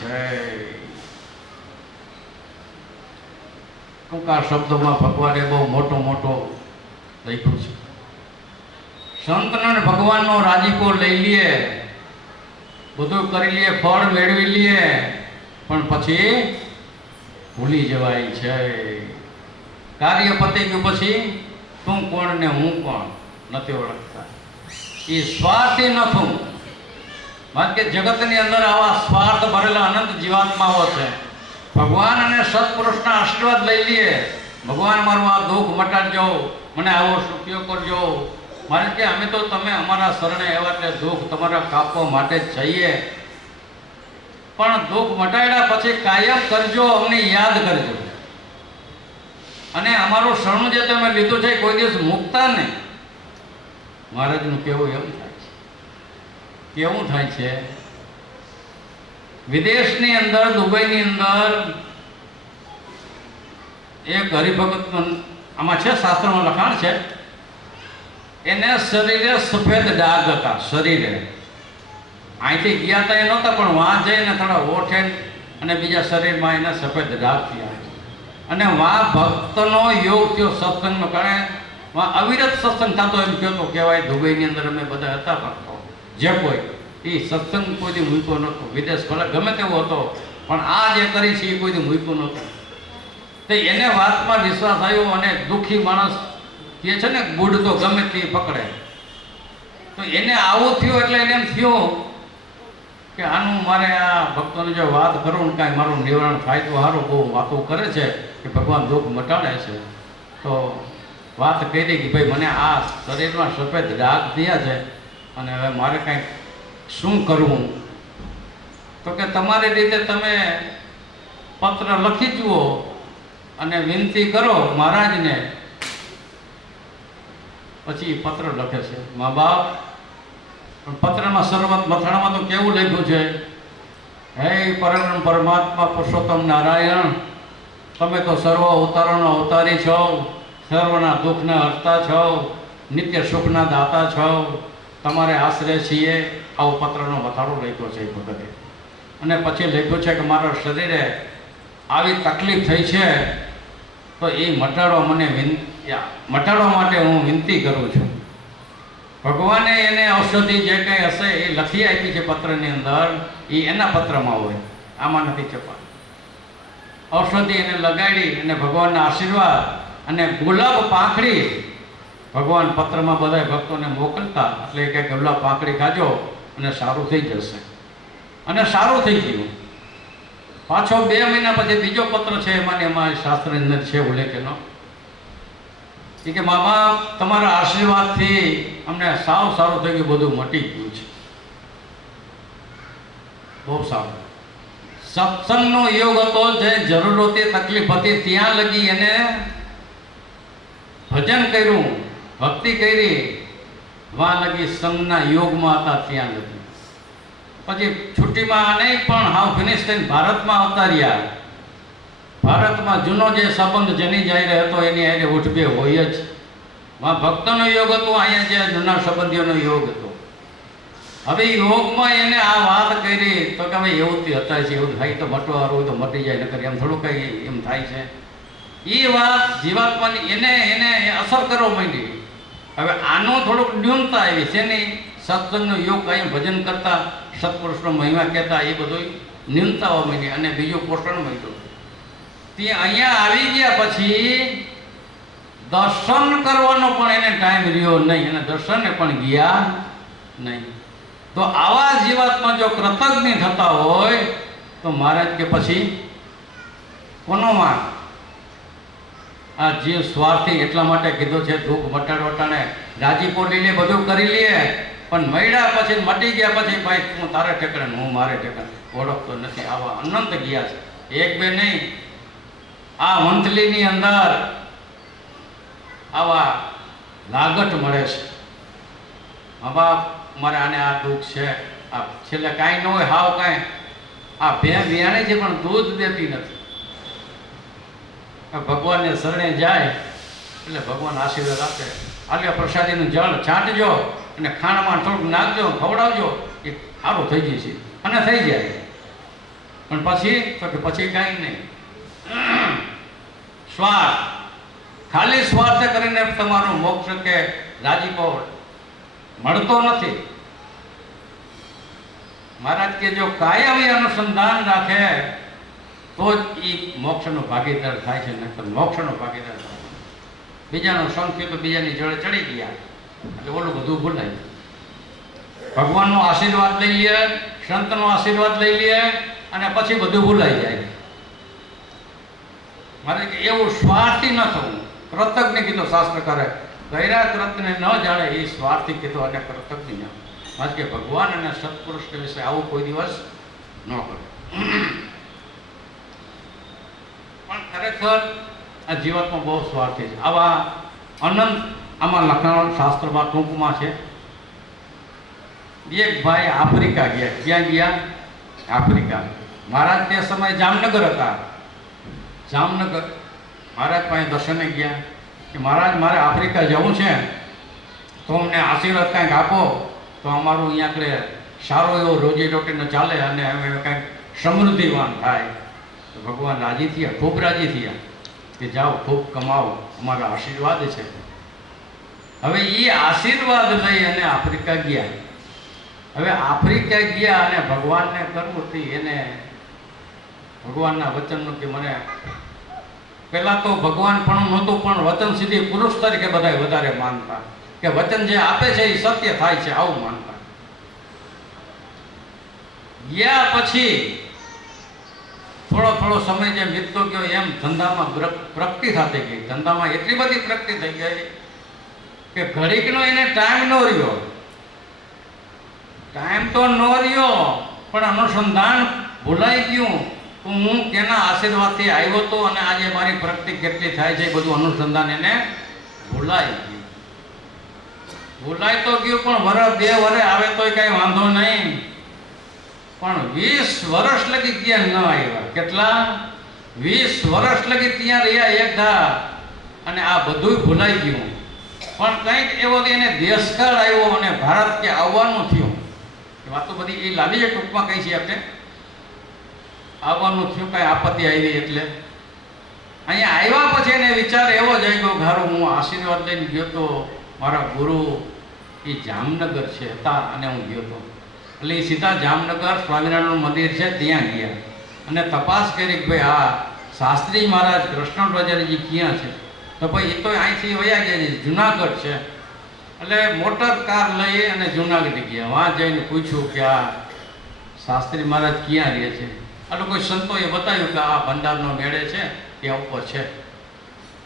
છે. ટૂંકા શબ્દોમાં ભગવાને બહુ મોટો લખ્યું છે. સંતને ભગવાનનો રાજીપો લઈ લઈએ, બધું કરી લઈએ, ફળ મેળવી લઈએ, પણ પછી ભૂલી જવાય છે. કાર્ય પતી ગયું પછી તું કોણ ને હું કોણ નથી ઓળખતા. એ સ્વાર્થી નથી. કારણ કે જગતની અંદર આવા સ્વાર્થ ભરેલા અનંત જીવાત્માઓ છે. ભગવાન અને સત્પુરુષના આશીર્વાદ લઈ લઈએ, ભગવાન મારું આ દુઃખ મટાડજો, મને આવો સુખ્યો કરજો. મારે કે અમે તો તમે અમારા શરણે આવ્યા એટલે દુઃખ તમારા કાપવા માટે જ છીએ. પણ દુઃખ મટાડ્યા પછી કાયમ કરજો, અમને યાદ કરજો. અને અમારું શરણું જે તમે લીધું છે કોઈ દિવસ મૂકતા નહીં. મહારાજનું કેવું એમ થાય છે. કેવું થાય છે, વિદેશની અંદર, દુબઈની અંદર એક હરિભગતનું આમાં છે, શાસ્ત્રમાં લખાણ છે, એને શરીરે સફેદ ડાઘ હતા. શરીરે અહીંથી ગયા હતા એ નહોતા, પણ વાં જઈને થોડા ઓઠે અને બીજા શરીરમાં એને સફેદ ડાઘ થયા. અને વાં ભક્તનો યોગ થયો સત્સંગનો. કારણ વાં અવિરત સત્સંગ થતો એમ કહેતો કહેવાય. દુબઈની અંદર અમે બધા હતા ભક્તો, જે કોઈ એ સત્સંગ કોઈથી મૂક્યો નહોતો. વિદેશ ભલે ગમે તેવો હતો, પણ આ જે કરી છે એ કોઈથી મૂક્યો નહોતો. તો એને વાતમાં વિશ્વાસ આવ્યો. અને દુઃખી માણસ કહે છે ને, ગુડ તો ગમે તે પકડે. તો એને આવું થયું એટલે એને એમ થયું કે આનું મારે આ ભક્તોને જો વાત કરું ને કાંઈ મારું નિવારણ થાય તો સારું. બહુ વાતો કરે છે કે ભગવાન દુઃખ મટાડે છે. તો વાત કરી કે ભાઈ મને આ શરીરમાં સફેદ ડાઘ થયા છે અને હવે મારે કાંઈક શું કરવું? તો કે તમારી રીતે તમે પત્ર લખી જુઓ અને વિનંતી કરો મહારાજને. પછી પત્ર લખે છે. મા બાપ, પણ પત્રમાં શરૂઆત મથાણામાં તો કેવું લખ્યું છે, હે પરમ પરમાત્મા પુરુષોત્તમ નારાયણ, તમે તો સર્વ અવતારોનો અવતારી છો, સર્વના દુઃખના હરતા છો, નિત્ય સુખના દાતા છો, તમારે આશરે છીએ. આવો પત્રનો મથાળો લખ્યો છે એ વખતે. અને પછી લખ્યું છે કે મારા શરીરે આવી તકલીફ થઈ છે, તો એ મટાડવા માટે હું વિનંતી કરું છું. ભગવાને એને ઔષધિ જે કંઈ હશે એ લખી આપી છે પત્રની અંદર, એ એના પત્રમાં હોય, આમાં નથી છપાય. ઔષધિ એને લગાડી અને ભગવાનના આશીર્વાદ અને ગુલાબ પાંખડી ભગવાન પત્રમાં બધા ભક્તોને મોકલતા. એટલે કે ગુલાબ પાંખડી ખાજો અને સારું થઈ જશે. અને સારું થઈ ગયું. પાછો 2 મહિના પછી બીજો પત્ર છે, એમાં શાસ્ત્રની અંદર છે ઉલ્લેખનો કે મા બાપ, તમારા આશીર્વાદથી અમને સાવ સારું થઈ ગયું, બધું મટી ગયું છે, બહુ સારું. સત્સંગનો યોગ હતો, જે જરૂર હતી, તકલીફ હતી, ત્યાં લગી એને ભજન કર્યું, ભક્તિ કરી, વાં લગી સંઘના યોગમાં હતા ત્યાં લગી. પછી છુટ્ટીમાં નહીં, પણ હાવ ફિનિશ થઈને ભારતમાં આવતા રહ્યા. ભારતમાં જૂનો જે સંબંધ જેની જાય હતો એની હારે ઉઠબે હોય જ. માં ભક્તનો યોગ હતો, અહીંયા જે જૂના સંબંધીઓનો યોગ હતો. હવે યોગમાં એને આ વાત કરી તો કે ભાઈ એવું હતા છે, એવું થાય તો મટવાનું હોય તો મટી જાય, નકર એમ થોડું કંઈ એમ થાય છે. એ વાત જીવાત્માની એને અસર કરવા માંડી. હવે આનું થોડુંક ન્યૂનતા આવી છે નહીં. સત્સંગનો યોગ કાંઈ ભજન કરતા, સત્પુરુષનો મહિમા કહેતા, એ બધું ન્યૂનતા આવવા માંડી. અને બીજું પોષણ મળ્યું. ત્યાં અહીંયા આવી ગયા પછી દર્શન કરવાનો પણ એને ટાઈમ રહ્યો નહીં, અને દર્શને પણ ગયા નહીં. તો આવા જીવાતમાં જો કૃતજ્ઞ થતા હોય તો મહારાજ કે પછી કોનો માન? આ જીવ સ્વાર્થી એટલા માટે કીધું છે, દુઃખ મટાડવાટાણે રાજીપો લઈ લે, બધું કરી લે, પણ મળ્યા પછી મટી ગયા પછી ભાઈ તું તારે ઠેકાણે, હું મારે ઠેકાણે, ઓળખતો નથી. આવા અનંત ગયા છે, એક બે નહીં. આ મંથલીની અંદર આવા લાગટ મળે છે. મા બાપ, મારે આને આ દુઃખ છે, આ છેલ્લે કાંઈ ન હોય, હાવ કાંઈ, આ વિયાણી છે પણ દૂધ દેતી નથી. ભગવાનને શરણે જાય એટલે ભગવાન આશીર્વાદ આપે. આલ્યા પ્રસાદીનું જળ છાંટજો અને ખાણામાં થોડુંક નાખજો, ખવડાવજો, એ સારું થઈ જશે. અને થઈ જાય. પણ પછી તો કે પછી કાંઈ નહીં. સ્વાર્થ, ખાલી સ્વાર્થ કરીને તમારો મોક્ષ કે રાજીપો મળતો નથી. મહારાજ કે જો કાયમી અનુસંધાન રાખે તો જ એ મોક્ષનો ભાગીદાર થાય છે, નહીંતર મોક્ષનો ભાગીદાર થાય. બીજાનો સંગ થયો તો બીજાની જોડે ચડી ગયા એટલે ઓલું બધું ભૂલાય. ભગવાનનો આશીર્વાદ લઈ લે, સંતનો આશીર્વાદ લઈ લે અને પછી બધું ભૂલાઈ જાય. મારે કે એવું સ્વાર્થી ન થવું. કૃતજ્ઞ કીધું શાસ્ત્રકારે, ગૈરા કૃતને ન જાણે એ સ્વાર્થી કીધું અને કૃતજ્ઞ. મારે કે ભગવાન અને સત્પુરુષ વિશે આવું કોઈ દિવસ ન કરે. પણ ખરેખર આ જીવનમાં બહુ સ્વાર્થી છે. આવા અનંત આમાં લખાણ શાસ્ત્રમાં ટૂંકમાં છે. એક ભાઈ આફ્રિકા ગયા. ક્યાં ગયા? આફ્રિકા. મહારાજ તે સમયે જામનગર હતા. જામનગર મહારાજ પાસે દર્શને ગયા કે મહારાજ મારે આફ્રિકા જવું છે, તો અમને આશીર્વાદ કાંઈક આપો તો અમારું અહીંયા આપણે સારો એવો રોજીરોટીનો ચાલે અને અમે કાંઈક સમૃદ્ધિવાન થાય. તો ભગવાન રાજી થયા, ખૂબ રાજી થયા કે જાઓ ખૂબ કમાવો, અમારા આશીર્વાદ છે. હવે એ આશીર્વાદ લઈ અને આફ્રિકા ગયા. હવે આફ્રિકા ગયા અને ભગવાનને કરવું હતી, એને ભગવાનના વચનનું કે મને પહેલાં તો ભગવાન પણ નહોતું, પણ વચન સીધી પુરુષ તરીકે બધા વધારે માનતા કે વચન જે આપે છે એ સત્ય થાય છે, આવું માનતા. ગયા પછી થોડો સમય જે વીતતો ગયો એમ ધંધામાં પ્રગતિ થતી ગઈ. ધંધામાં એટલી બધી પ્રગતિ થઈ ગઈ કે ઘડીકનો એને ટાઈમ ન રહ્યો. ટાઈમ તો ન રહ્યો પણ અનુસંધાન ભૂલાઈ ગયું. હું કેના આશીર્વાદથી આવ્યો હતો અને આજે મારી પ્રગતિ કેટલી થાય છે એ બધું અનુસંધાન એને ભૂલાઈ ગયું. ભૂલાઈ તો ગયું પણ વરસ 2 વર્ષ આવે તોય કાંઈ વાંધો નહીં, પણ 20 વર્ષ લગી ત્યાં ન આવ્યા. કેટલા? 20 વર્ષ લગી ત્યાં રહ્યા એક ધા અને આ બધું ભૂલાઈ ગયું. પણ કંઈક એવો એને દેશકાળ આવ્યો અને ભારત કે આવવાનું થયું. એ વાતો બધી એ લાગી છે, ટૂંકમાં કહી છે આપણે. આવવાનું થયું, કાંઈ આપત્તિ આવી એટલે અહીંયા આવ્યા પછી એને વિચાર એવો જ આવ્યો, ઘારો હું આશીર્વાદ લઈને ગયો તો મારા ગુરુ એ જામનગર છે હતા અને હું ગયો હતો. એટલે એ સીધા જામનગર સ્વામિનારાયણનું મંદિર છે ત્યાં ગયા અને તપાસ કરી કે ભાઈ આ શાસ્ત્રી મહારાજ કૃષ્ણરાજાજી ક્યાં છે? તો ભાઈ એ તો અહીંથી વયા ગયા છે, જુનાગઢ છે. એટલે મોટર કાર લઈ અને જુનાગઢ ગયા. વાં જઈને પૂછ્યું કે આ શાસ્ત્રી મહારાજ ક્યાં રહે છે? એટલે કોઈ સંતોએ બતાવ્યું કે આ ભંડારનો મેળે છે ત્યાં ઉપર છે.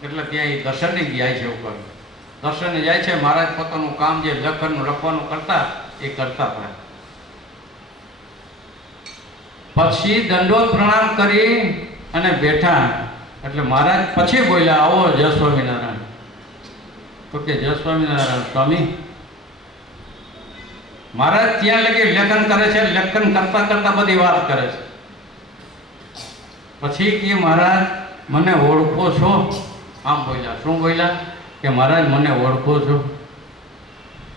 એટલે ત્યાં એ દર્શને ગયા છે. ઉપર દર્શને જાય છે. મહારાજ પોતાનું કામ જે લખવાનું કરતા એ કરતા હતા. પછી દંડોત પ્રણામ કરી અને બેઠા. એટલે મહારાજ પછી બોલ્યા, આવો જય સ્વામિનારાયણ. તો કે જય સ્વામિનારાયણ સ્વામી. મહારાજ ત્યાં લગી લેખન કરે છે. લેખન કરતા કરતા બધી વાત કરે છે. પછી કે મહારાજ મને ઓળખો છો? આમ બોલ્યા. શું બોલ્યા? કે મહારાજ મને ઓળખો છો?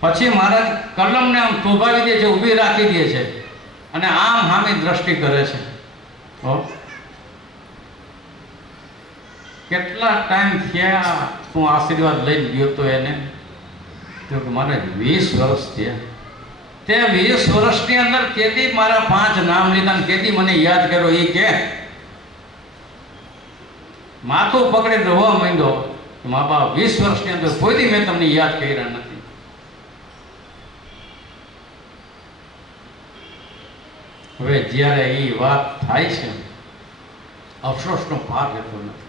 પછી મહારાજ કલમને આમ થોભાવી દે છે, ઊભી રાખી દે છે અને આમ સામે દ્રષ્ટિ કરે છે. કેટલા ટાઈમ થયા તું આશીર્વાદ લઈને ગયો તો એને? તો કે મહારાજ 20 વર્ષ થયા. તે 20 વર્ષની અંદર કેદી મારા 5 નામ લીધા, કેદી મને યાદ કર્યો? એ કે માથું પકડી રોવા માંડ્યો કે મા બાપ 20 વર્ષની અંદર કોઈ દી મેં તમને યાદ કર્યા નથી. હવે જ્યારે એ વાત થાય છે અફસોસનો પાર રહેતો નથી.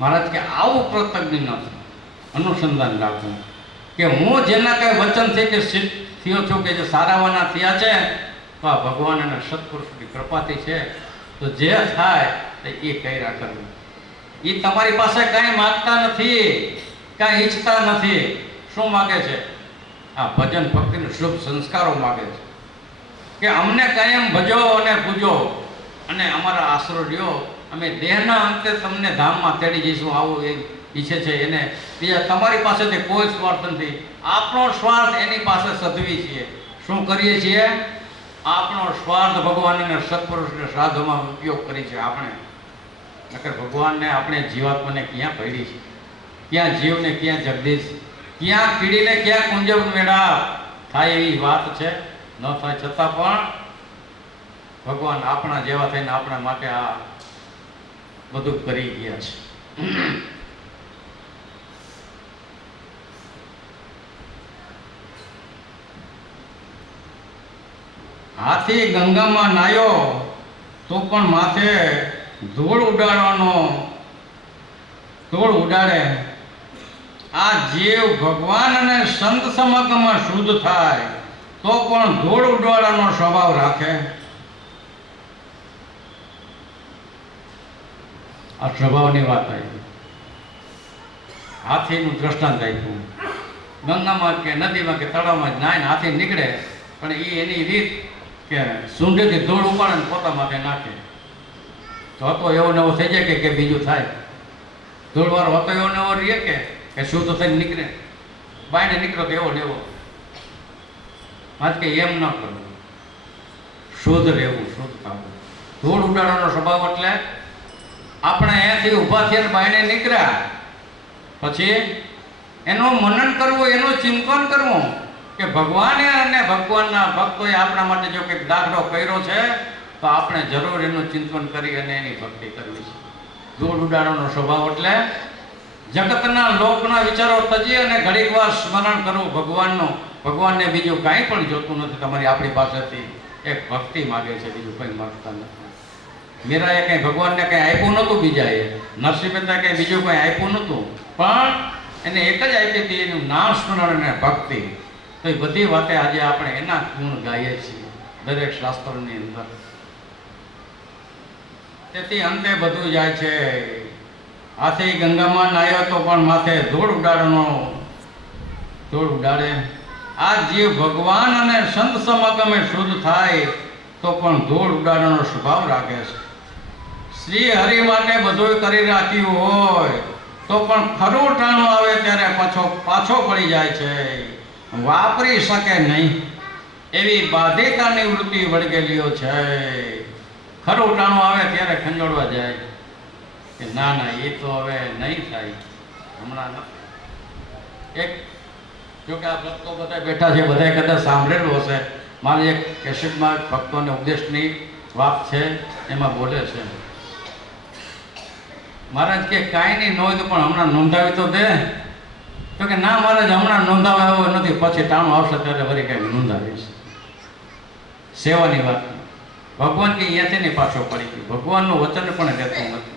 મહારાજ કે આવું કૃતજ્ઞ નથી, અનુસંધાન રાખવું કે હું જેના કઈ વચનથી કે સિદ્ધ થયો છું કે જે સારાવાના થયા છે તો આ ભગવાન અને સત્પુરુષની કૃપાથી છે. તો જે થાય તો એ કર્યા કરવું. એ તમારી પાસે કાંઈ માગતા નથી, કાંઈ ઈચ્છતા નથી. શું માગે છે? આ ભજન ભક્તિનું શુભ સંસ્કારો માગે છે કે અમને કાયમ ભજો અને પૂજો અને અમારા આશરો રહ્યો. અમે દેહના અંતે તમને ધામમાં તેડી જઈશું, આવું એ ઈચ્છે છે એને. બીજા તમારી પાસેથી કોઈ સ્વાર્થ નથી. આપણો સ્વાર્થ એની પાસે સધવી છીએ. શું કરીએ છીએ? આપણો સ્વાર્થ ભગવાન અને સત્પુરુષને સાધુમાં ઉપયોગ કરી છે આપણે. નકર ભગવાનને આપણે જીવાત્માને ક્યાં પડી છે, ક્યાં જીવને ક્યાં જગદીશ, ક્યાં કીડીને ક્યાં કુંજબ મેળા થાય એવી વાત છે ન થાય છતાં પણ ભગવાન આપણા જેવા થઈને આપણા માટે આ બધું કરી ગયા છે. હાથી ગંગામાં નાયો તો પણ માથે ધૂળ ઉડાડે. આ જીવ ભગવાન અને સંત સમાગમમાં શુદ્ધ થાય તો પણ ધૂળ ઉડાડવાનો સ્વભાવ રાખે. આ સ્વભાવની વાત આવી. હાથીનું દ્રષ્ટાંત આપ્યું. ગંગામાં કે નદીમાં કે તળાવમાં નાઈને હાથી નીકળે, પણ એની રીત કે સૂંઢેથી ધૂળ ઉપાડે ને પોતા માથે નાખે. તો એવો નવો થઈ જાય કે બીજું થાય. ધૂળવાળો હતો એવો નવો રહીએ કે શુદ્ધ થઈને નીકળે, બાયને નીકળો તો એવો લેવો. આજ કે એમ ન કરવું, શુદ્ધ રહેવું, શુદ્ધ થવું. ધૂળ ઉડાડવાનો સ્વભાવ એટલે આપણે અહીંયાથી ઊભા થઈને બાયણે નીકળ્યા પછી એનું મનન કરવું, એનું ચિંતન કરવું કે ભગવાને અને ભગવાનના ભક્તોએ આપણા માટે જો કંઈક દાખલો કર્યો છે તો આપણે જરૂર એનું ચિંતન કરી અને એની ભક્તિ કરવી છે. ધૂળ ઉડાડવાનો સ્વભાવ એટલે જગતના લોકના વિચારો તજી અને ઘડીક વાર સ્મરણ કરવું ભગવાનનું. ભગવાનને બીજું કાંઈ પણ જોતું નથી. તમારી આપણી પાસેથી એક ભક્તિ માગે છે, બીજું કંઈ માગતા નથી. મીરાએ કંઈ ભગવાનને કંઈ આપ્યું નહોતું, બીજાએ નરસિંહ મહેતા કંઈ બીજું કંઈ આપ્યું નહોતું, પણ એને એક જ આપી હતી, એનું નામ સ્મરણ અને ભક્તિ. તો એ બધી વાતે આજે આપણે એના ગુણ ગાઈએ છીએ દરેક શાસ્ત્રોની અંદર. તેથી અંતે બધું જાય છે. હાથી ગંગામાં નાયો તો પણ માથે ધૂળ ઉડાડે. આ જીવ ભગવાન અને સંત સમાગમે શુદ્ધ થાય તો પણ ધૂળ ઉડાડવાનો સ્વભાવ રાખે છે. શ્રી હરિ માટે બધું કરી રાખ્યું હોય તો પણ ખરું ટાણું આવે ત્યારે પાછો પડી જાય છે. વાપરી શકે નહીં એવી બાધ્યતાની વૃત્તિ વળગેલીઓ છે. ખરું ટાણું આવે ત્યારે ખંજોળવા જાય કે ના એ તો હવે નહીં થાય, હમણાં નથી. એક જોકે આ ભક્તો બધા બેઠા છે, બધાએ કદાચ સાંભળેલું હશે. મારી એક કેસેટમાં ભક્તોને ઉપદેશની વાત છે, એમાં બોલે છે મહારાજ કે કાંઈ નહીં નોંધ પણ હમણાં નોંધાવી તો દે. તો કે ના મહારાજ હમણાં નોંધાવા આવ્યો નથી, પછી ટાણું આવશે ત્યારે વળી કંઈ નોંધાવીશ. સેવાની વાત. ભગવાન કે અહીંયાથી નહીં પાછો પડી ગયો. ભગવાનનું વચન પણ રહેતું નથી.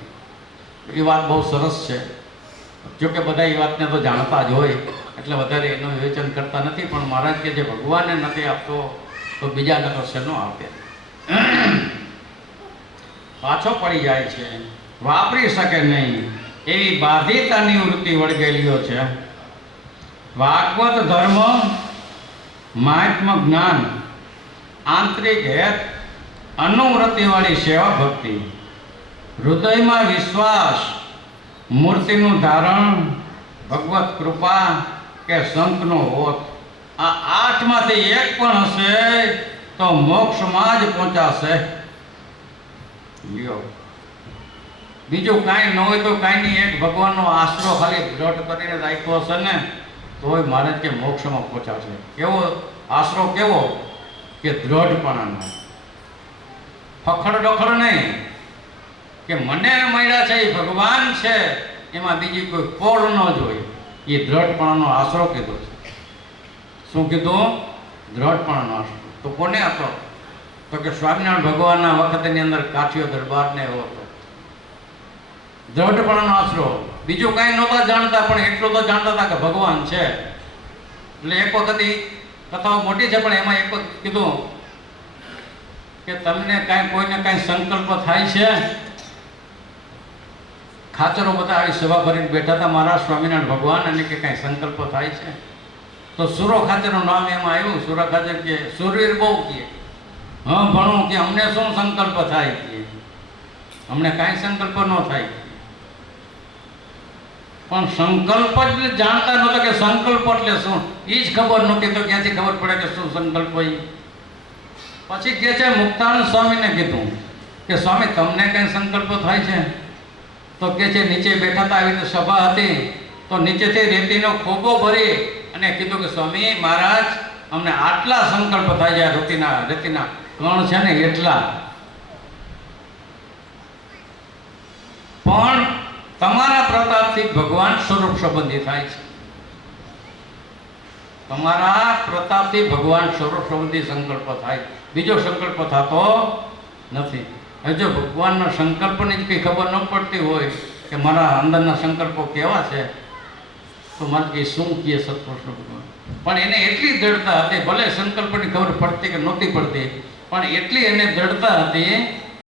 એ વાત બહુ સરસ છે. જોકે બધા એ વાતને તો જાણતા જ હોય એટલે વધારે એનું વિવેચન કરતા નથી. પણ મહારાજ કે જે ભગવાનને નથી આપતો તો બીજાને તો શેનો આપે. પાછો પડી જાય છે, વાપરી શકે નહીં એવી બાધિતાની વૃત્તિ વળગેલીઓ છે. ભાગવત ધર્મ, મહાત્મ જ્ઞાન, આંતરિક હેત, અનુવૃત્તિવાળી સેવા ભક્તિ, હૃદયમાં વિશ્વાસ, મૂર્તિનું ધારણ, ભગવત કૃપા કે સંતનો હોત, આ 8માંથી એક પણ હશે તો મોક્ષમાં જ પહોંચાશે. લ્યો, બીજું કાંઈ ન હોય તો કાંઈ નહીં, એક ભગવાનનો આશરો ખાલી દ્રઢ કરીને રાખ્યો હશે ને તોય મારે કે મોક્ષમાં પહોંચાશે. કેવો આશરો, કેવો કે દ્રઢપણાનો, ફખડ ડખડ નહીં કે મને મળ્યા છે એ ભગવાન છે, એમાં બીજી કોઈ કોળ ન જોઈ. એ દ્રઢપણાનો આશરો કીધો છે. શું કીધું? દ્રઢપણાનો આશરો. તો કોને હતો? તો કે સ્વામિનારાયણ ભગવાનના વખતની અંદર કાઠિયો દરબારને એવો હતો દ્રઢપણાનો આશરો. બીજું કાંઈ નહોતા જાણતા, પણ એટલું તો જાણતા હતા કે ભગવાન છે. એટલે એક વખત કથાઓ મોટી છે, પણ એમાં એક વખત કીધું કે તમને કાંઈ કોઈને કાંઈ સંકલ્પ થાય છે? ખાચરો બધા આવી સભા ભરીને બેઠા હતા મારા સ્વામિનારાયણ ભગવાન, અને કે કાંઈ સંકલ્પ થાય છે? તો સુરો ખાચરનું નામ એમાં આવ્યું. સુરા ખાચર કે સુરવીર બહુ કહે, હા ભણું કે અમને શું સંકલ્પ થાય કે અમને કાંઈ સંકલ્પ ન થાય. પણ સંકલ્પ જ જાણતા નહોતા કે સંકલ્પ એટલે શું, એ જ ખબર નહોતી. તો ક્યાંથી ખબર પડે કે શું સંકલ્પ હોય? પછી કે છે મુક્તાનંદ સ્વામીને કીધું કે સ્વામી તમને કઈ સંકલ્પ થાય છે? તો કે છે નીચે બેઠા હતા, આવી રીતે સભા હતી, તો નીચેથી રેતીનો ખોબો ભરી અને કીધું કે સ્વામી મહારાજ અમને આટલા સંકલ્પ થાય છે, રેતીના કણ છે ને એટલા, પણ તમારા પ્રતાપથી ભગવાન સ્વરૂપ સંબંધી થાય છે. તમારા પ્રતાપથી ભગવાન સ્વરૂપ સંબંધી સંકલ્પ થાય, બીજો સંકલ્પ થતો નથી. હવે જો ભગવાનના સંકલ્પની જ કંઈ ખબર ન પડતી હોય કે મારા અંદરના સંકલ્પો કેવા છે, તો મારે કે શું કહે સત્પુરુષ ભગવાન. પણ એને એટલી દ્રઢતા હતી, ભલે સંકલ્પની ખબર પડતી કે નહોતી પડતી, પણ એટલી એને દ્રઢતા હતી